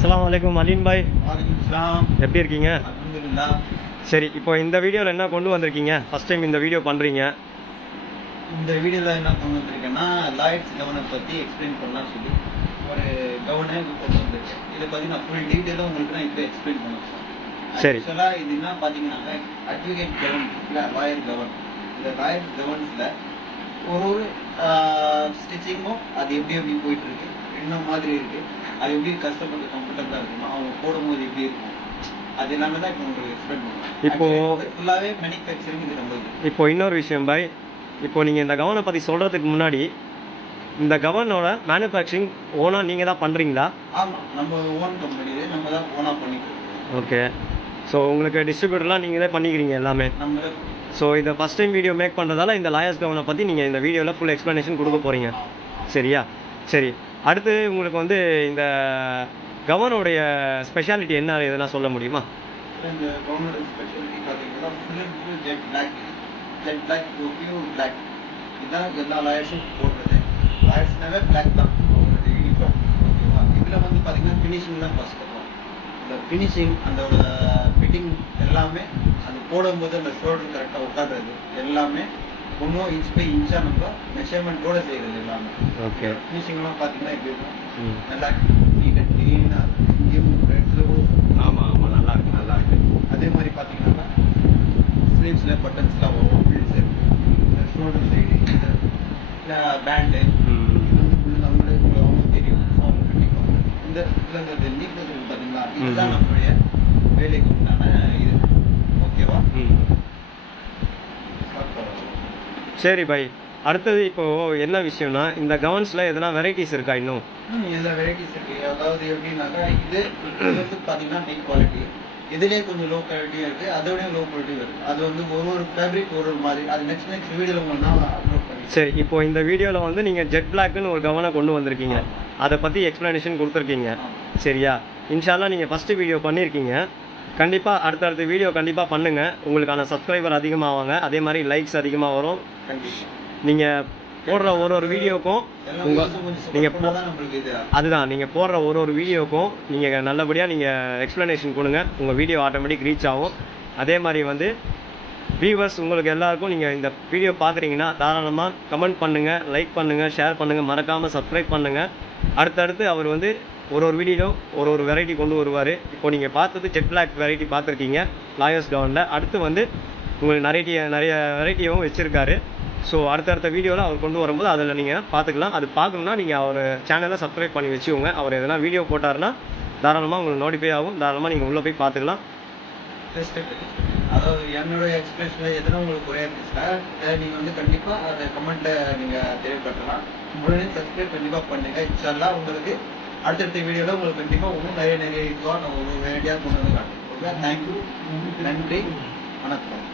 அஸ்ஸலாமு அலைக்கும் அலீன் பாய். வாலைக்கும் எப்படி இருக்கீங்க? அல்ஹம்துலில்லாஹ். சரி, இப்போ இந்த வீடியோவில் என்ன கொண்டு வந்திருக்கீங்க? ஃபஸ்ட் டைம் இந்த வீடியோ பண்ணுறீங்க. இந்த வீடியோவில் என்ன கொண்டு வந்திருக்கேன்னா லாய்ட்ஸ் கவர்னை பற்றி எக்ஸ்பிளைன் பண்ணலாம்னு சொல்லி ஒரு கவர்னை கொண்டு வந்திருக்கேன். இதை பற்றி நான் ஃபுல் டீட்டெயிலாக உங்களுக்கு நான் இப்போ எக்ஸ்பிளைன் பண்ணுவேன். சரி. ஆக்சுவலாக இது என்ன பார்த்தீங்கன்னாக்கா அட்வொகேட் கவர்ன் இல்லை லாயர் கவர்ன். இந்த லாயர் கவர்ன்ஸில் ஒரு ஸ்டிச்சிங்கும் அது எப்படி எப்படி போயிட்டுருக்கு, என்ன மாதிரி இருக்குது, அது எப்படி கஸ்டமருக்கு கம்ஃபர்டபுளாக இருக்குமா, அவங்க போடும்போது எப்படி இருக்கும், அது எல்லாமே தான் இப்போ உங்களுக்கு எக்ஸ்பிளைன் பண்ணுவோம். இப்போ ஃபுல்லாகவே மேனுஃபேக்சரிங் இது நம்மளுக்கு. இப்போ இன்னொரு விஷயம் பாய், இப்போ நீங்கள் இந்த கவனை பற்றி சொல்கிறதுக்கு முன்னாடி இந்த கவனோட மேனுஃபேக்சரிங் ஓனாக நீங்கள் தான் பண்ணுறீங்களா? ஆமாம், நம்ம ஓன் கம்பெனி நம்ம தான் ஓனாக பண்ணிக்கிறோம். ஓகே. ஸோ உங்களுக்கு டிஸ்ட்ரிபியூட்டர்லாம் நீங்களே பண்ணிக்கிறீங்க எல்லாமே. நம்மளே. ஸோ இதை ஃபஸ்ட் டைம் வீடியோ மேக் பண்ணுறதால இந்த லாயர்ஸ் கவனை பற்றி நீங்கள் இந்த வீடியோவில் ஃபுல் எக்ஸ்ப்ளனேஷன் கொடுக்க போகிறீங்க. சரியா? சரி. அடுத்து உங்களுக்கு வந்து இந்த கவனோடைய ஸ்பெஷாலிட்டி என்ன, இதெல்லாம் சொல்ல முடியுமா? இந்த கவர்னோட ஸ்பெஷாலிட்டி பார்த்தீங்கன்னா full and full jet black. Jet black, pure black. இதுதான் எல்லா லாயர்ஸும் போடுறது. லாயர்ஸ்னாவே பிளாக் தான் அவங்களோட யூனிஃபார்ம். ஓகேவா? இதில் வந்து பார்த்தீங்கன்னா ஃபினிஷிங் தான் ஃபஸ்ட் பண்ணுவோம். அந்த ஃபினிஷிங், அதோட ஃபிட்டிங் எல்லாமே அது போடும்போது அந்த ஷோல்டர் கரெக்டாக உட்காடுறது எல்லாமே 1 இன்ச் பை இன்ச்சாக நம்ம மெஷர்மெண்ட்டோடு செய்கிறது எல்லாமே. ஓகே. ஃபினிஷிங்லாம் பார்த்தீங்கன்னா எப்படி இருக்கும், நல்லா நீட் அண்ட் க்ளீனாக இருக்கும். இங்கேயும் ஒரு இடத்துல கூட ஆமாம் ஆமாம், நல்லா இருக்கு நல்லா இருக்கு. அதே மாதிரி பார்த்தீங்கன்னா ஸ்லீவ்ஸில் பட்டன்ஸ்லாம் வரும், ஃபில்ஸு, ஷோல்டர் சைடு, இந்த பேண்டு, இது வந்து ஃபுல் நம்மளே அவங்களுக்கு தெரியும். அவங்க கண்டிப்பாக இந்த இதில் இந்த நீட்னஸ் பார்த்தீங்களா, இதுதான் நம்மளுடைய வேலைக்கு உண்டான இது. ஓகேவா? சரி பாய். அடுத்தது இப்போது என்ன விஷயம்னா, இந்த கவன்ஸில் எதனா வெரைட்டிஸ் இருக்கா இன்னும்? இதில் வெரைட்டிஸ் இருக்குது. அதாவது எப்படின்னாக்கா இது வந்து பார்த்தீங்கன்னா ஹை குவாலிட்டி, இதுலேயே கொஞ்சம் லோ குவாலிட்டியும் இருக்குது, அதோடய லோ குவாலிட்டியும் இருக்குது. அது வந்து ஒரு ஃபேப்ரிக் ஒரு மாதிரி, அது நெக்ஸ்ட் வீடியோவில் உங்களுக்கு நான் அப்லோட் பண்ணி. சரி, இப்போ இந்த வீடியோவில் வந்து நீங்கள் ஜெட் பிளாக்னு ஒரு கவனை கொண்டு வந்திருக்கீங்க, அதை பற்றி எக்ஸ்ப்ளனேஷன் கொடுத்துருக்கீங்க. சரியா? இன்ஷால்லா நீங்கள் ஃபஸ்ட்டு வீடியோ பண்ணியிருக்கீங்க, கண்டிப்பாக அடுத்தடுத்த வீடியோ கண்டிப்பாக பண்ணுங்கள். உங்களுக்கான சப்ஸ்கிரைபர் அதிகமாவாங்க, அதே மாதிரி லைக்ஸ் அதிகமாக வரும். கண்டிப்பாக நீங்கள் போடுற ஒரு வீடியோக்கும் அதுதான் நீங்கள் போடுற ஒரு வீடியோக்கும் நீங்கள் நல்லபடியாக நீங்கள் எக்ஸ்ப்ளனேஷன் கொடுங்க, உங்கள் வீடியோ ஆட்டோமேட்டிக் ரீச் ஆகும். அதே மாதிரி வந்து வியூவர்ஸ் உங்களுக்கு எல்லாருக்கும் நீங்கள் இந்த வீடியோ பார்க்குறீங்கன்னா தாராளமாக கமெண்ட் பண்ணுங்கள், லைக் பண்ணுங்கள், ஷேர் பண்ணுங்கள், மறக்காமல் சப்ஸ்கிரைப் பண்ணுங்கள். அடுத்தடுத்து அவர் வந்து ஒரு வீடியோ ஒரு வெரைட்டி கொண்டு வருவார். இப்போ நீங்கள் பார்த்தது ஜெட் பிளாக் வெரைட்டி பார்த்துருக்கீங்க லாயர்ஸ் கவனில். அடுத்து வந்து உங்களுக்கு நிறைய வெரைட்டியும் வச்சுருக்காரு. ஸோ அடுத்தடுத்த வீடியோவில் அவர் கொண்டு வரும்போது அதில் நீங்கள் பார்த்துக்கலாம். அது பார்க்கணுன்னா நீங்கள் அவர் சேனலை சப்ஸ்கிரைப் பண்ணி வச்சுக்கோங்க. அவர் எதனா வீடியோ போட்டார்னா தாராளமாக உங்களுக்கு நோட்டிஃபை ஆகும், தாராளமாக நீங்கள் உள்ளே போய் பார்த்துக்கலாம். அதாவது என்னோட எக்ஸ்பிரஷனில் எதனா உங்களுக்கு குறையா இருந்துச்சுன்னா நீங்கள் வந்து கண்டிப்பாக அதை கமெண்ட்டில் நீங்கள் தெரியப்படுத்தலாம். உடனே சப்ஸ்கிரைப் கண்டிப்பாக பண்ணுங்கள். இன்ஷால்லா உங்களுக்கு அடுத்தடுத்த வீடியோவில் உங்களுக்கு கண்டிப்பாக இன்னும் நிறைய இதுவாக நான் ஒரு வேண்டியாக கொண்டு வந்து காட்டுறேன். ஓகே, தேங்க்யூ, நன்றி, வணக்கம்.